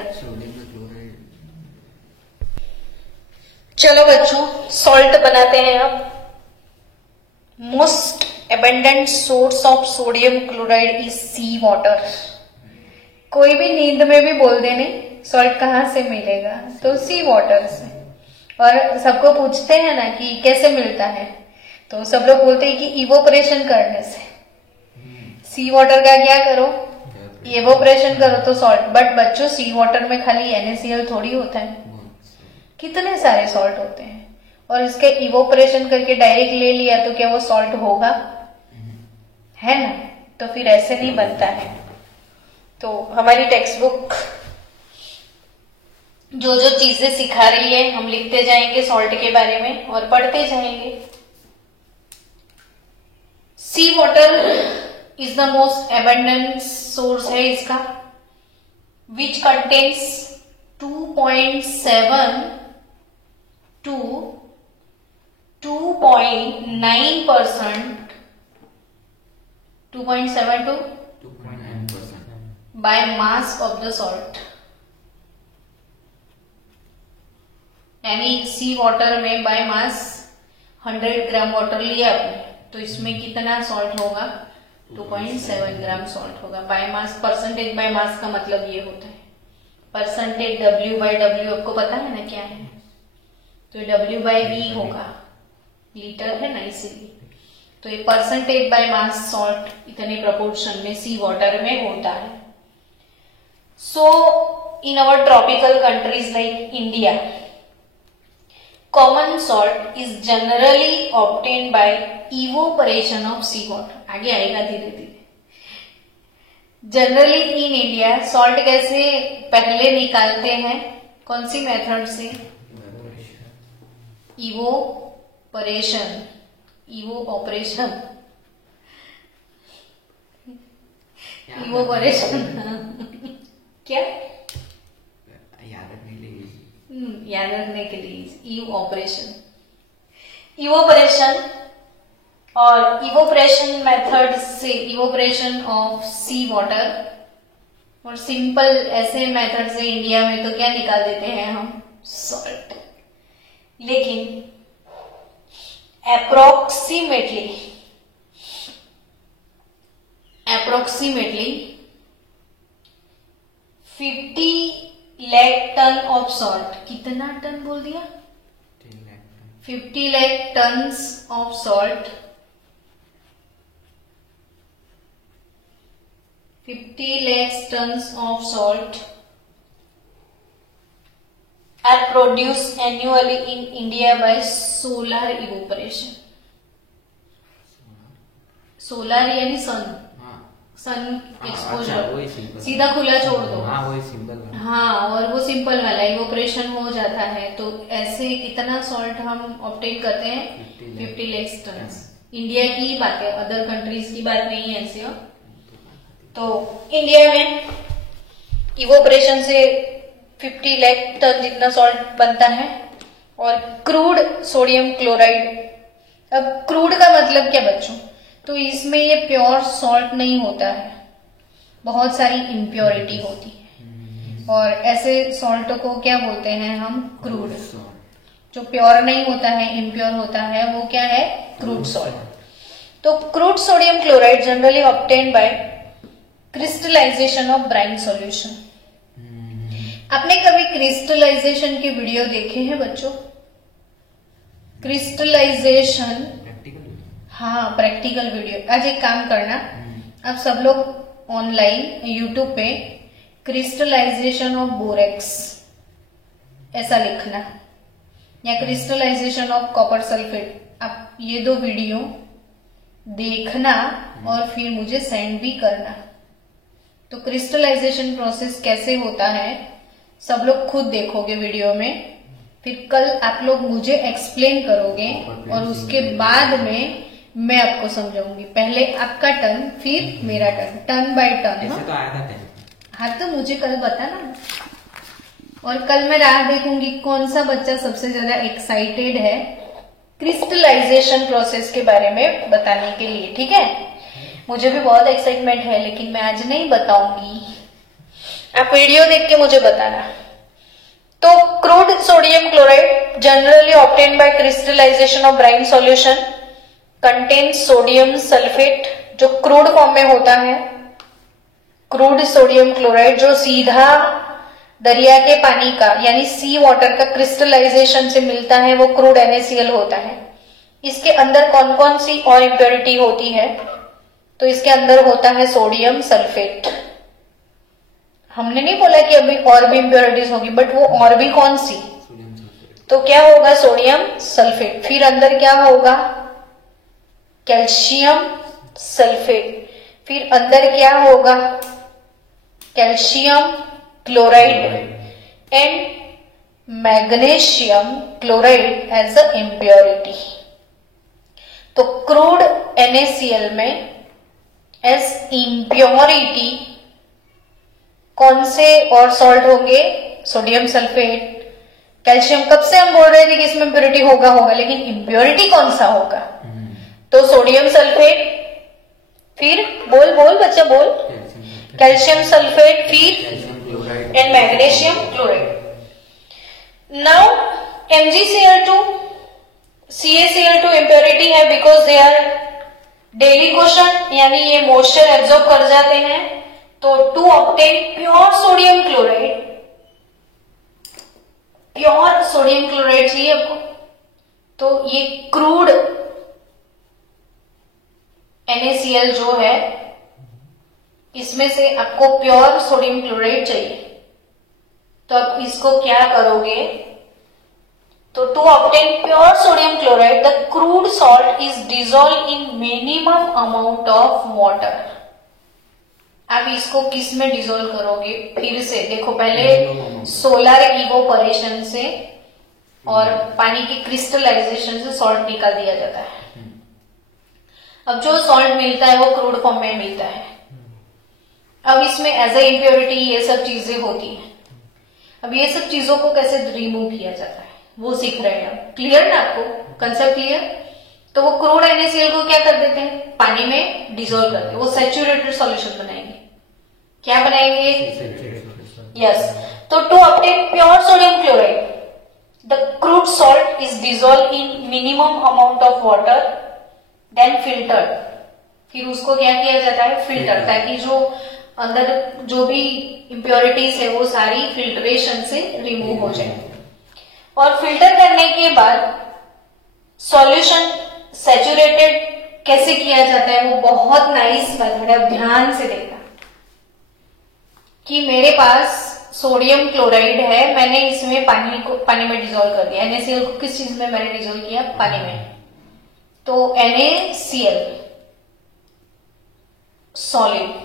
चलो बच्चों, सॉल्ट बनाते हैं अब। Most abundant source of sodium chloride is sea water. कोई भी नींद में भी बोल देने सॉल्ट कहाँ से मिलेगा, तो सी वाटर से। और सबको पूछते हैं ना कि कैसे मिलता है, तो सब लोग बोलते हैं कि इवोपरेशन करने से। सी वाटर का क्या करो? इवोपरेशन करो तो सॉल्ट। बट बच्चों, सी वाटर में खाली NaCl थोड़ी होता है, कितने सारे सॉल्ट होते हैं। और इसके इवोपरेशन करके डायरेक्ट ले लिया तो क्या वो सॉल्ट होगा? है ना? तो फिर ऐसे नहीं बनता है। तो हमारी टेक्स्ट बुक जो जो चीजें सिखा रही है हम लिखते जाएंगे सॉल्ट के बारे में और पढ़ते जाएंगे। Sea water is the most abundant source है इसका, which contains 2.7 to 2.9%, 2.7 to 2.9% by mass of the salt। यानी सी वाटर में बाय मास 100 ग्राम वाटर लिया आपने, तो इसमें कितना सॉल्ट होगा? 2.7 ग्राम सॉल्ट होगा। बाय मास, परसेंटेज बाय मास का मतलब ये होता है। परसेंटेज W/W आपको पता है ना क्या है? तो W/V होगा, लीटर है ना इसीलिए। तो ये परसेंटेज बाय मास सॉल्ट इतने प्रोपोर्शन में सी वाटर में होता है। So in our tropical countries like India, common salt is generally obtained by evaporation of sea water. आगे आएगा धीरे धीरे। जनरली इन इंडिया सॉल्ट कैसे पहले निकालते हैं? कौन सी मेथड से? इवोपरेशन, इवोपरेशन, इवोपरेशन क्या याद रखने के लिए, याद रखने के लिए इवोपरेशन, इवोपरेशन और इवोपरेशन मेथड से, इवोपरेशन ऑफ सी वाटर, और सिंपल ऐसे मेथड से इंडिया में तो क्या निकाल देते हैं हम? सॉल्ट। लेकिन approximately 50 lakh ton of salt. कितना टन बोल दिया? 50 lakh tons of salt, 50 lakhs tons of salt are produced annually in India by solar evaporation. Solar यानी सन, सन एक्सपोजर, सीधा खुला छोड़ दो। वही सिंपल। हाँ, और वो सिंपल वाला इवोपरेशन हो जाता है। तो ऐसे कितना सॉल्ट हम ऑब्टेन करते हैं? 50 lakhs टन्स। इंडिया की बात है, अदर कंट्रीज की बात नहीं है ऐसे। तो इंडिया में इवोपरेशन से 50 लाख टन जितना सॉल्ट बनता है। और क्रूड सोडियम क्लोराइड, अब क्रूड का मतलब क्या बच्चों? तो इसमें ये प्योर सॉल्ट नहीं होता है, बहुत सारी इम्प्योरिटी होती है, और ऐसे सॉल्ट को क्या बोलते हैं हम? क्रूड। जो प्योर नहीं होता है, इम्प्योर होता है, वो क्या है? Crude salt. तो crude sodium chloride generally obtained by crystallisation of brine solution. आपने कभी क्रिस्टलाइजेशन की वीडियो देखे हैं बच्चों? क्रिस्टलाइजेशन, हाँ, प्रैक्टिकल वीडियो। आज एक काम करना, आप सब लोग ऑनलाइन यूट्यूब पे क्रिस्टलाइजेशन ऑफ बोरेक्स ऐसा लिखना, या क्रिस्टलाइजेशन ऑफ कॉपर सल्फेट। आप ये दो वीडियो देखना और फिर मुझे सेंड भी करना। तो क्रिस्टलाइजेशन प्रोसेस कैसे होता है सब लोग खुद देखोगे वीडियो में, फिर कल आप लोग मुझे एक्सप्लेन करोगे और उसके बाद में मैं आपको समझाऊंगी। पहले आपका टर्न, फिर मेरा टर्न, टर्न बाय टर्न। ऐसे तो आया था। हाँ, तो मुझे कल बताना, और कल मैं राह देखूंगी कौन सा बच्चा सबसे ज्यादा एक्साइटेड है क्रिस्टलाइजेशन प्रोसेस के बारे में बताने के लिए। ठीक है, मुझे भी बहुत एक्साइटमेंट है, लेकिन मैं आज नहीं बताऊंगी, आप वीडियो देख के मुझे बताना। तो crude sodium chloride generally obtained by crystallisation of brine solution contains sodium sulphate, जो क्रूड फॉर्म में होता है। क्रूड सोडियम क्लोराइड जो सीधा दरिया के पानी का यानी सी वाटर का क्रिस्टलाइजेशन से मिलता है, वो क्रूड NaCl होता है। इसके अंदर कौन कौन सी और इम्प्योरिटी होती है? तो इसके अंदर होता है सोडियम सल्फेट। हमने नहीं बोला कि अभी और भी इम्प्योरिटीज होगी, बट वो और भी कौन सी? तो क्या होगा? Sodium sulphate. फिर अंदर क्या होगा? Calcium sulphate. फिर अंदर क्या होगा? Calcium chloride and magnesium chloride as a impurity. तो क्रूड NaCl में एज इम्प्योरिटी कौन से और सॉल्ट होंगे? Sodium sulphate, calcium. कब से हम बोल रहे थे कि इसमें इम्प्योरिटी होगा, लेकिन इम्प्योरिटी कौन सा होगा? तो सोडियम सल्फेट, फिर बोल बच्चा बोल, कैल्शियम सल्फेट, फिर and magnesium chloride. Now MgCl2 CaCl2 impurity है because they are daily question, यानी ये मॉइस्चर एब्जॉर्ब कर जाते हैं। तो to obtain pure sodium chloride, pure sodium chloride चाहिए आपको, तो ये क्रूड NaCl जो है इसमें से आपको प्योर सोडियम क्लोराइड चाहिए। तो आप इसको क्या करोगे, तो to obtain pure sodium chloride the crude salt is dissolve in minimum amount of water. आप इसको किस में डिजोल्व करोगे, फिर से देखो, पहले सोलर इवोपरेशन से और पानी की क्रिस्टलाइजेशन से सॉल्ट निकाल दिया जाता है। अब जो सॉल्ट मिलता है वो क्रूड फॉर्म में मिलता है। अब इसमें एज ए इम्प्योरिटी ये सब चीजें होती हैं। अब ये सब चीजों को कैसे रिमूव किया जाता है वो सीख रहे हैं आप। क्लियर ना आपको, कंसेप्ट क्लियर? तो वो क्रूड NaCl को क्या कर देते हैं, पानी में डिजोल्व करते हैं, वो सैचुरेटेड सॉल्यूशन बनाएंगे। क्या बनाएंगे? यस। तो to obtain pure sodium chloride the crude salt is dissolve in minimum amount of water, then filtered. फिर उसको क्या किया जाता है, फिल्टर, ताकि जो अंदर जो भी इम्प्योरिटीज है वो सारी फिल्ट्रेशन से रिमूव हो जाए। और फिल्टर करने के बाद सॉल्यूशन सैचुरेटेड कैसे किया जाता है, वो बहुत नाइस मेथड है। ध्यान से देखना कि मेरे पास सोडियम क्लोराइड है, मैंने इसमें पानी में डिजोल्व कर दिया। NaCl को किस चीज में मैंने डिजोल्व किया, पानी में। तो NaCl सॉलिड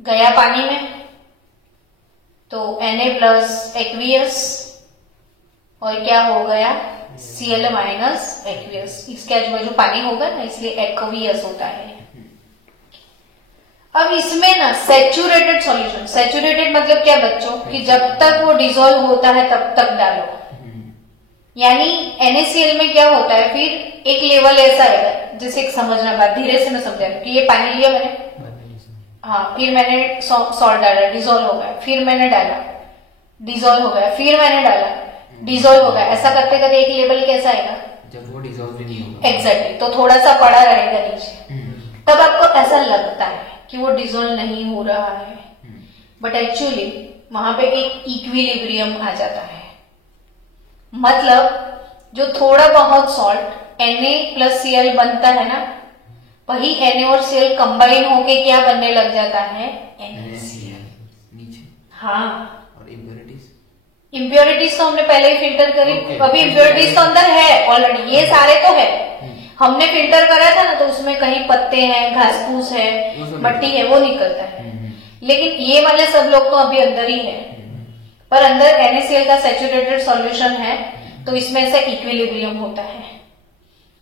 गया पानी में, तो Na प्लस एक्वियस और क्या हो गया, Cl माइनस एक्वियस। इसके आजू बाजू पानी होगा ना, इसलिए एक्वियस होता है। अब इसमें ना सैचुरेटेड सॉल्यूशन, सैचुरेटेड मतलब क्या बच्चों, कि जब तक वो डिसॉल्व होता है तब तक डालो। यानी NaCl में क्या होता है, फिर एक लेवल ऐसा है, जैसे समझना बात, धीरे से मैं समझा कि ये पानी लिया मैंने, हाँ, फिर मैंने सॉल्ट डाला, डिसॉल्व हो गया, फिर मैंने डाला, डिसॉल्व हो गया, फिर मैंने डाला, डिसॉल्व हो गया। ऐसा करते करते एक लेवल कैसा आएगा, जब वो डिसॉल्व नहीं होगा। एग्जैक्टली। तो थोड़ा सा पड़ा रहेगा नीचे, तब आपको ऐसा लगता है कि वो डिसॉल्व नहीं हो रहा है, बट एक्चुअली वहां पे एक इक्विलिब्रियम आ जाता है। मतलब जो थोड़ा बहुत सॉल्ट Na प्लस Cl बनता है ना, वही Na और Cl कंबाइन होके क्या बनने लग जाता है, NaCl नीचे। हाँ। और इम्प्योरिटीज, इम्प्योरिटीज तो हमने पहले ही फिल्टर करी। अभी इम्प्योरिटीज तो अंदर है ऑलरेडी, ये सारे तो है। हमने फिल्टर करा था ना, तो उसमें कहीं पत्ते हैं, घास फूस है, मट्टी है, वो निकलता है। लेकिन ये वाले सब लोग तो अभी अंदर ही है, पर अंदर NaCl का सैचुरेटेड सॉल्यूशन है, तो इसमें ऐसा इक्विलिब्रियम होता है।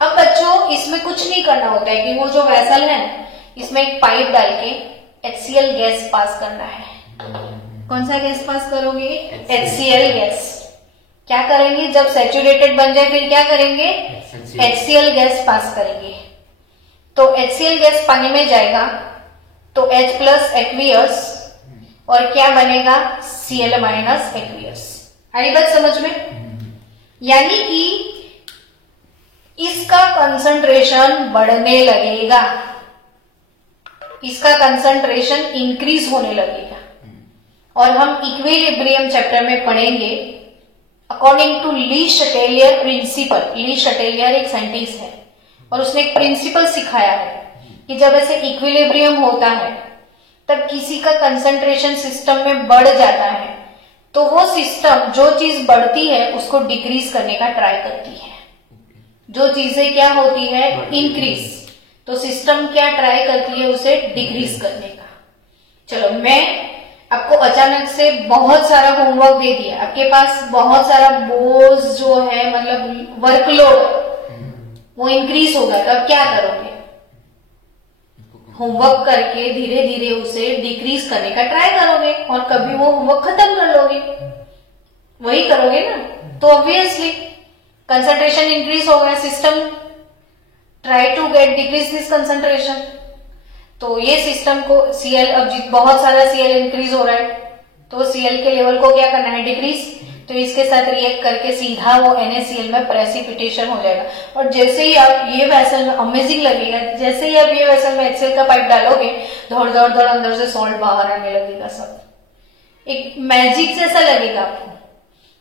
अब बच्चों इसमें कुछ नहीं करना होता है, कि वो जो वेसल है इसमें एक पाइप डाल के HCl गैस पास करना है। कौन सा गैस पास करोगे, HCl गैस। क्या करेंगे, जब सैचुरेटेड बन जाए फिर क्या करेंगे, HCl गैस पास करेंगे। तो HCl गैस पानी में जाएगा, तो H प्लस एक्वियस और क्या बनेगा, Cl माइनस एक्वियस। आई बात समझ में? यानी कि इसका कंसंट्रेशन बढ़ने लगेगा, इसका कंसंट्रेशन इंक्रीज होने लगेगा। और हम इक्विलिब्रियम चैप्टर में पढ़ेंगे अकॉर्डिंग टू ली शटेलियर प्रिंसिपल। ली शटेलियर एक साइंटिस्ट है और उसने एक प्रिंसिपल सिखाया है कि जब ऐसे इक्विलिब्रियम होता है तब किसी का कंसंट्रेशन सिस्टम में बढ़ जाता है, तो वो सिस्टम जो चीज बढ़ती है उसको डिक्रीज करने का ट्राई करती है। जो चीजें क्या होती है, इंक्रीज, तो सिस्टम क्या ट्राई करती है, उसे डिक्रीज करने का। चलो, मैं आपको अचानक से बहुत सारा होमवर्क दे दिया, आपके पास बहुत सारा बोझ जो है, मतलब वर्कलोड वो इंक्रीज होगा, तो अब क्या करोगे, होमवर्क करके धीरे धीरे उसे डिक्रीज करने का ट्राई करोगे और कभी वो होमवर्क खत्म कर लोगे, वही करोगे ना। तो ऑब्वियसली कंसंट्रेशन इंक्रीज हो गया, system try to get decrease this concentration. तो ये सिस्टम को Cl, अब बहुत सारा Cl इंक्रीज हो रहा है, तो Cl के लेवल को क्या करना है, डिक्रीज। तो इसके साथ रिएक्ट करके सीधा वो NaCl में प्रेसिपिटेशन हो जाएगा। और जैसे ही आप ये वेसल में, अमेजिंग लगेगा, जैसे ही आप ये वेसल में HCl का पाइप डालोगे, धड़ धड़ धड़ अंदर से सॉल्ट बाहर आने लगेगा। सब एक मैजिक जैसा लगेगा आपको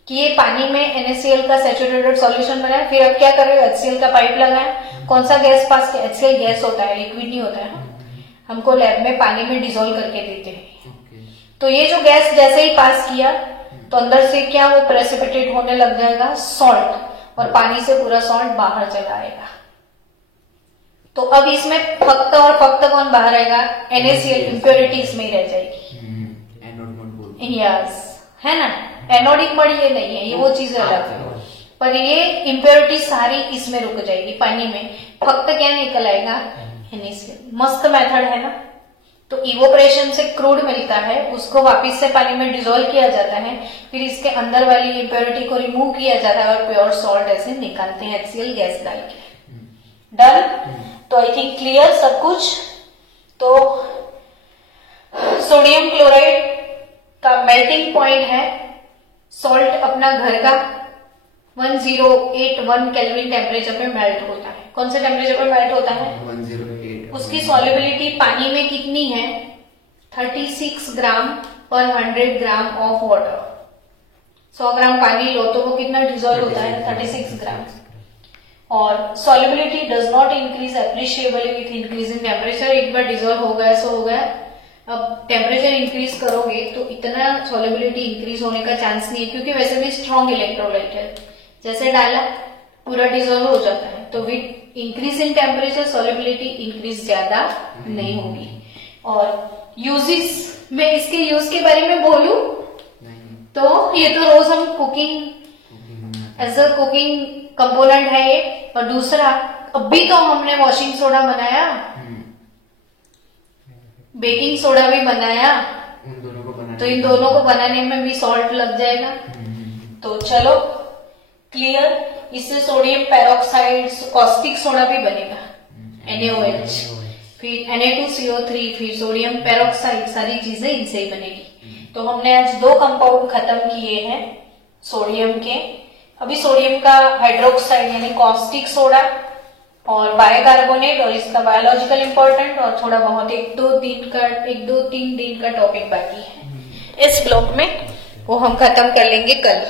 कि ये पानी में NaCl का सैचुरेटेड सॉल्यूशन बना है। फिर आप क्या कर रहे हो, HCl का पाइप लगाया, कौन सा गैस पास किया, HCl गैस होता है, लिक्विड नहीं होता है। हमको लैब में पानी में डिसॉल्व करके देते हैं। तो ये जो गैस जैसे ही पास किया तो अंदर से क्या वो प्रेसिपिटेट होने लग जाएगा सॉल्ट, और पानी से पूरा सॉल्ट बाहर चला आएगा। तो अब इसमें फक्त और फक्त कौन बाहर आएगा, NaCl, इम्प्योरिटी इसमें ही रह जाएगी। यस, है ना। एनोडिक मड ये नहीं है, ये वो चीज अलग है, पर ये इम्प्योरिटी सारी इसमें रुक जाएगी पानी में। फक्त क्या निकल आएगा, NaCl। मस्त मेथड है ना। तो इवोपरेशन से क्रूड मिलता है, उसको वापस से पानी में डिसॉल्व किया जाता है, फिर इसके अंदर वाली इम्प्योरिटी को रिमूव किया जाता है और प्योर सॉल्ट ऐसे निकालते हैं HCl गैस डाल के। डन। तो आई थिंक क्लियर सब कुछ। तो सोडियम क्लोराइड का मेल्टिंग पॉइंट है, सॉल्ट अपना घर का 1081 केल्विन टेम्परेचर पे मेल्ट होता है। कौन से टेम्परेचर पे मेल्ट होता है, 108। उसकी सॉल्युबिलिटी पानी में कितनी है, 36 ग्राम पर 100 ग्राम ऑफ वाटर। 100 ग्राम पानी लो तो वो कितना डिसॉल्व होता है, 36 ग्राम। और solubility does not increase appreciably with increase in temperature. एक बार डिसॉल्व हो गया सो हो गया। अब टेम्परेचर इंक्रीज करोगे तो इतना सॉल्युबिलिटी इंक्रीज होने का चांस नहीं है, क्योंकि वैसे भी स्ट्रॉन्ग इलेक्ट्रोलाइट है। जैसे डाला पूरा डिसॉल्व हो जाता है, तो with increase in temperature solubility increase ज्यादा नहीं होगी। और यूजेस में इसके यूज के बारे में बोलूं तो ये तो रोज हम cooking as a cooking component है ये। और दूसरा, अभी तो हमने वॉशिंग सोडा बनाया, बेकिंग सोडा भी बनाया, तो इन दोनों को बनाने में भी सॉल्ट लग जाएगा। तो चलो क्लियर। इससे सोडियम पेरोक्साइड, कॉस्टिक सोडा भी बनेगा, NaOH, फिर Na2CO3, फिर सोडियम पेरोक्साइड, सारी चीजें इनसे ही बनेगी। तो हमने आज 2 कंपाउंड खत्म किए हैं सोडियम के। अभी सोडियम का हाइड्रोक्साइड यानी कॉस्टिक सोडा और बाइकार्बोनेट, और इसका बायोलॉजिकल इंपॉर्टेंट और थोड़ा बहुत 1-2-3 दिन का टॉपिक बाकी है इस ब्लॉक में, वो हम खत्म कर लेंगे कल।